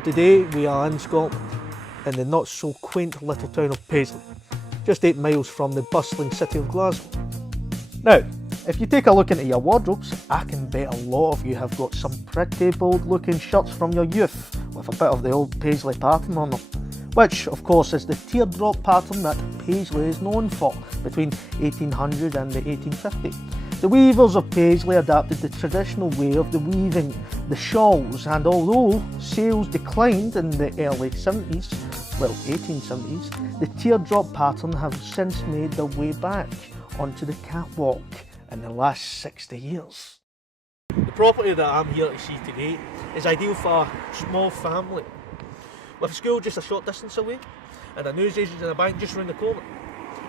So today we are in Scotland, in the not so quaint little town of Paisley, just 8 miles from the bustling city of Glasgow. Now, if you take a look into your wardrobes, I can bet a lot of you have got some pretty bold looking shirts from your youth with a bit of the old Paisley pattern on them, which of course is the teardrop pattern that Paisley is known for between 1800 and the 1850. The weavers of Paisley adapted the traditional way of the weaving the shawls, and although sales declined in the early 70s, well 1870s, the teardrop pattern have since made their way back onto the catwalk in the last 60 years. The property that I'm here to see today is ideal for a small family, with a school just a short distance away and a newsagent and a bank just round the corner,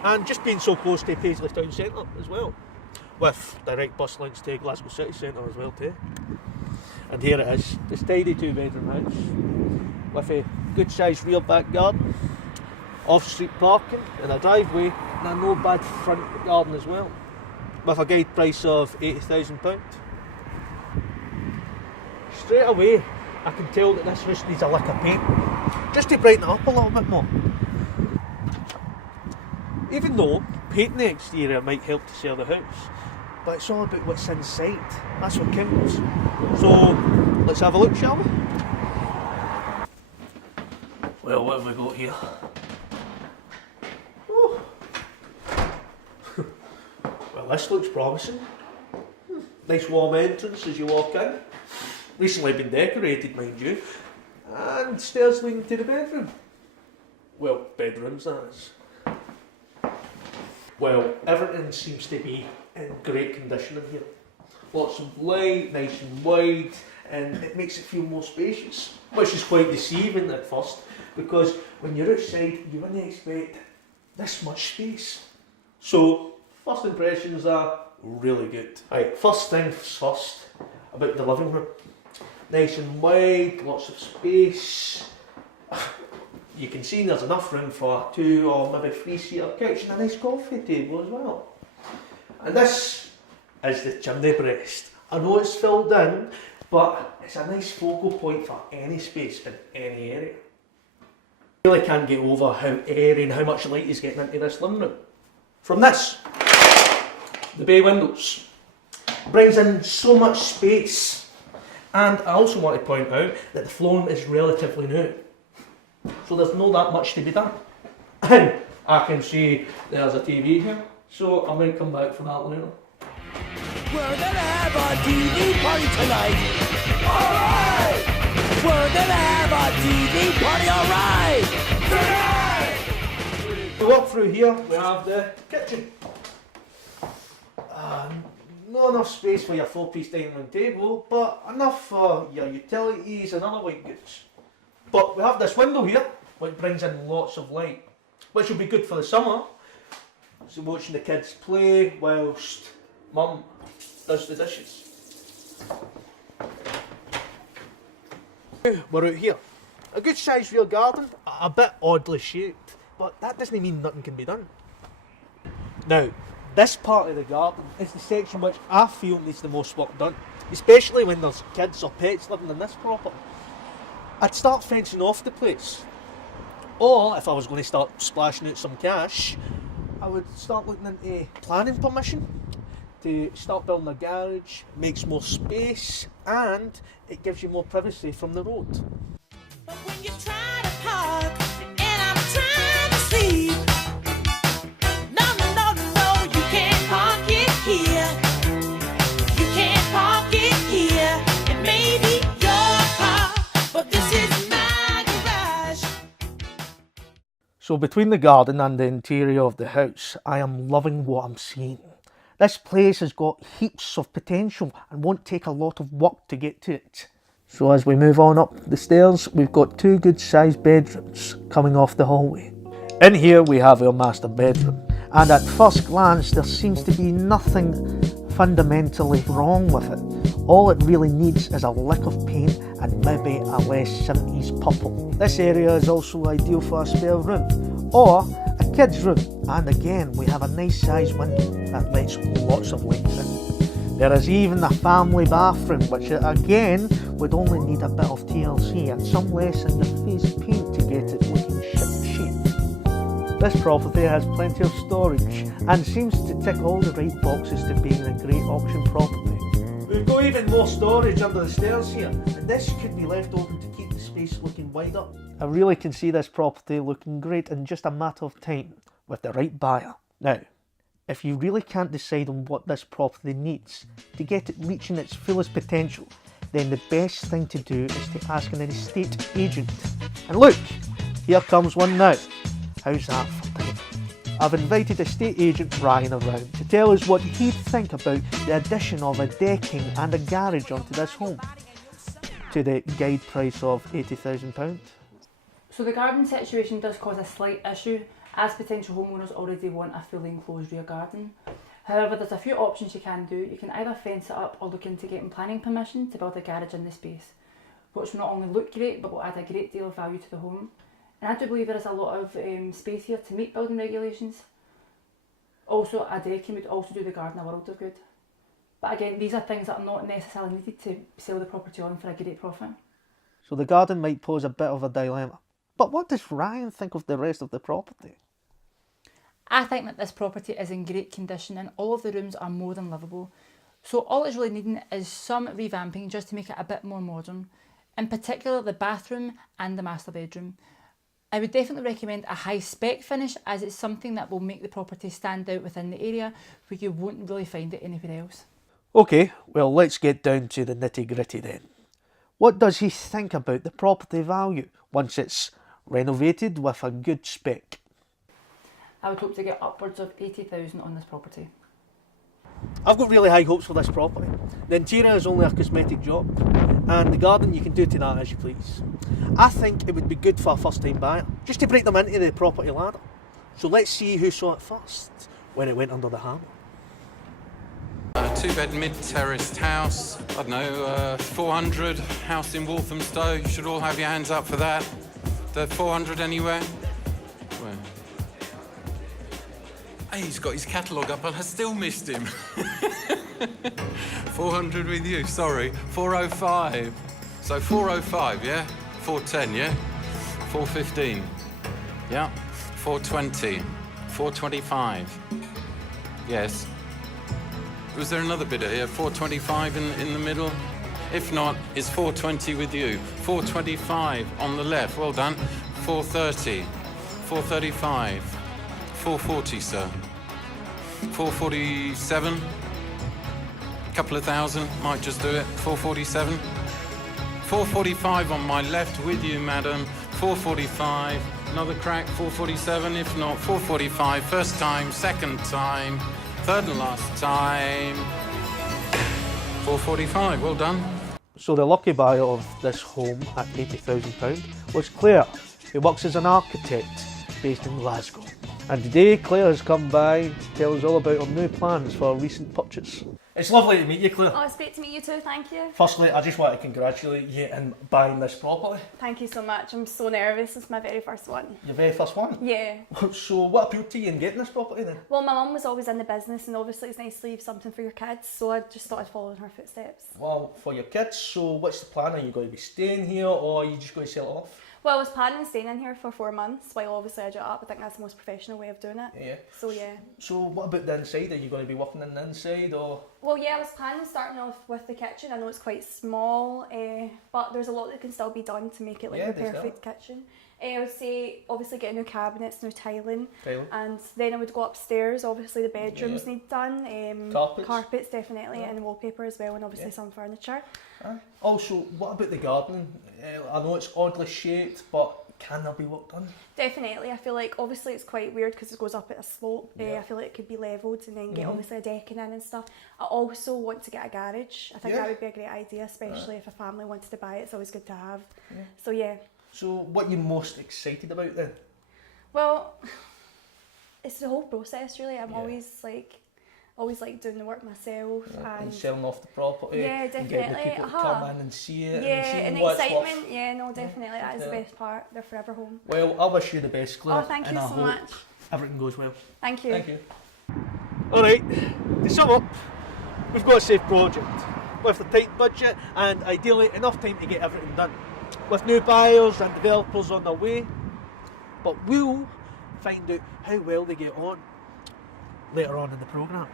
and just being so close to Paisley town centre as well, with direct bus links to Glasgow city centre as well too. And here it is, this tidy 2-bedroom house with a good sized rear back garden, off-street parking and a driveway, and a no bad front garden as well, with a guide price of £80,000. Straight away I can tell that this house needs a lick of paint, just to brighten it up a little bit more. Even though painting the exterior might help to sell the house, but it's all about what's inside, that's what counts. So let's have a look, shall we? Well, what have we got here? Oh. Well, this looks promising. Nice warm entrance as you walk in. Recently been decorated, mind you. And stairs leading to the bedroom. Well, bedrooms that is. Well, everything seems to be in great condition in here. Lots of light, nice and wide, and it makes it feel more spacious, which is quite deceiving at first, because when you're outside you wouldn't expect this much space. So first impressions are really good. Right, first things first, about the living room. Nice and wide, lots of space. You can see there's enough room for a 2 or maybe 3-seater couch and a nice coffee table as well. And this is the chimney breast. I know it's filled in, but it's a nice focal point for any space in any area. I really can't get over how airy and how much light is getting into this living room. From this, the bay windows, brings in so much space. And I also want to point out that the flooring is relatively new, so there's not that much to be done. And I can see there's a TV here, so I might come back for that later. We're gonna have a TV party tonight! Alright! We're gonna have a TV party, alright! Tonight! We walk through here, we have the kitchen. Not enough space for your 4-piece dining room table, but enough for your utilities and other white goods. But we have this window here, which brings in lots of light, which will be good for the summer. So watching the kids play whilst Mum does the dishes. We're out here. A good sized rear garden, a bit oddly shaped, but that doesn't mean nothing can be done. Now, this part of the garden is the section which I feel needs the most work done, especially when there's kids or pets living in this property. I'd start fencing off the place, or if I was going to start splashing out some cash, I would start looking into planning permission to start building a garage. It makes more space and it gives you more privacy from the road. But when you try to park and I'm trying to sleep, no, you can't park it here. You can't park it here. It may be your car, but this is my garage. So between the garden and the interior of the house, I am loving what I'm seeing. This place has got heaps of potential and won't take a lot of work to get to it. So as we move on up the stairs, we've got 2 good sized bedrooms coming off the hallway. In here we have our master bedroom, and at first glance there seems to be nothing fundamentally wrong with it. All it really needs is a lick of paint and maybe a less 70s purple. This area is also ideal for a spare room, or a kid's room, and again we have a nice sized window that lets lots of light in. There is even a family bathroom, which again would only need a bit of TLC and some less in your face paint to get it looking ship-shape. This property has plenty of storage and seems to tick all the right boxes to being a great auction property. We've got even more storage under the stairs here, and this could be left open to keep the space looking wider. I really can see this property looking great in just a matter of time with the right buyer. Now, if you really can't decide on what this property needs to get it reaching its fullest potential, then the best thing to do is to ask an estate agent. And look, here comes one now. How's that for time? I've invited estate agent Ryan around to tell us what he'd think about the addition of a decking and a garage onto this home, to the guide price of £80,000. So the garden situation does cause a slight issue, as potential homeowners already want a fully enclosed rear garden. However, there's a few options you can do. You can either fence it up or look into getting planning permission to build a garage in the space, which will not only look great but will add a great deal of value to the home. And I do believe there is a lot of space here to meet building regulations. Also, a decking would also do the garden a world of good. But again, these are things that are not necessarily needed to sell the property on for a great profit. So the garden might pose a bit of a dilemma. But what does Ryan think of the rest of the property? I think that this property is in great condition and all of the rooms are more than livable. So all it's really needing is some revamping just to make it a bit more modern. In particular, the bathroom and the master bedroom. I would definitely recommend a high spec finish, as it's something that will make the property stand out within the area where you won't really find it anywhere else. Okay, well, let's get down to the nitty gritty then. What does he think about the property value once it's renovated with a good spec? I would hope to get upwards of £80,000 on this property. I've got really high hopes for this property. The interior is only a cosmetic job, and the garden you can do to that as you please. I think it would be good for a first time buyer, just to break them into the property ladder. So let's see who saw it first when it went under the hammer. A 2-bed mid-terraced house, I don't know, 400, house in Walthamstow. You should all have your hands up for that. The 400 anywhere? Where? Hey, he's got his catalogue up and I still missed him. 400 with you, sorry. 405. So 405, yeah? 410, yeah? 415. Yeah. 420. 425. Yes. Was there another bidder here? 425 in the middle? If not, it's 420 with you. 425 on the left. Well done. 430. 435. 440, sir. 447. Couple of thousand, might just do it. 447. 445 on my left with you, madam. 445. Another crack. 447. If not, 445. First time, second time, third and last time. 445. Well done. So the lucky buyer of this home at £80,000 was Claire, who works as an architect based in Glasgow. And today Claire has come by to tell us all about her new plans for a recent purchase. It's lovely to meet you, Claire. Oh, it's great to meet you too, thank you. Firstly, I just want to congratulate you in buying this property. Thank you so much. I'm so nervous. It's my very first one. Your very first one? Yeah. So what appealed to you in getting this property then? Well, my mum was always in the business and obviously it's nice to leave something for your kids, so I just thought I'd follow in her footsteps. Well, for your kids, so what's the plan? Are you going to be staying here or are you just going to sell it off? Well, I was planning on staying in here for 4 months while obviously I do it up. I think that's the most professional way of doing it. Yeah. So yeah. So what about the inside? Are you going to be working in the inside or? Well, yeah, I was planning on starting off with the kitchen. I know it's quite small, but there's a lot that can still be done to make it like the perfect kitchen. I would say obviously get new cabinets, new tiling, and then I would go upstairs. Obviously the bedrooms need done, carpets definitely, and wallpaper as well, and obviously some furniture. Also, what about the garden? I know it's oddly shaped, but can there be work done? Definitely. I feel like obviously it's quite weird because it goes up at a slope. I feel like it could be levelled and then get obviously a decking in and stuff. I also want to get a garage. I think that would be a great idea, especially if a family wanted to buy it. It's always good to have. So yeah. So what are you most excited about then? Well, it's the whole process really. I'm always like doing the work myself and selling off the property. Yeah, definitely. And getting the people to come in and see it. Yeah, and the excitement. Yeah, no, definitely. That is the best part. They're forever home. Well, I wish you the best, Claire. Oh, thank you so much. Everything goes well. Thank you. Thank you. All right. To sum up, we've got a safe project. with the tight budget and ideally enough time to get everything done. With new buyers and developers on their way. But we'll find out how well they get on later on in the programme.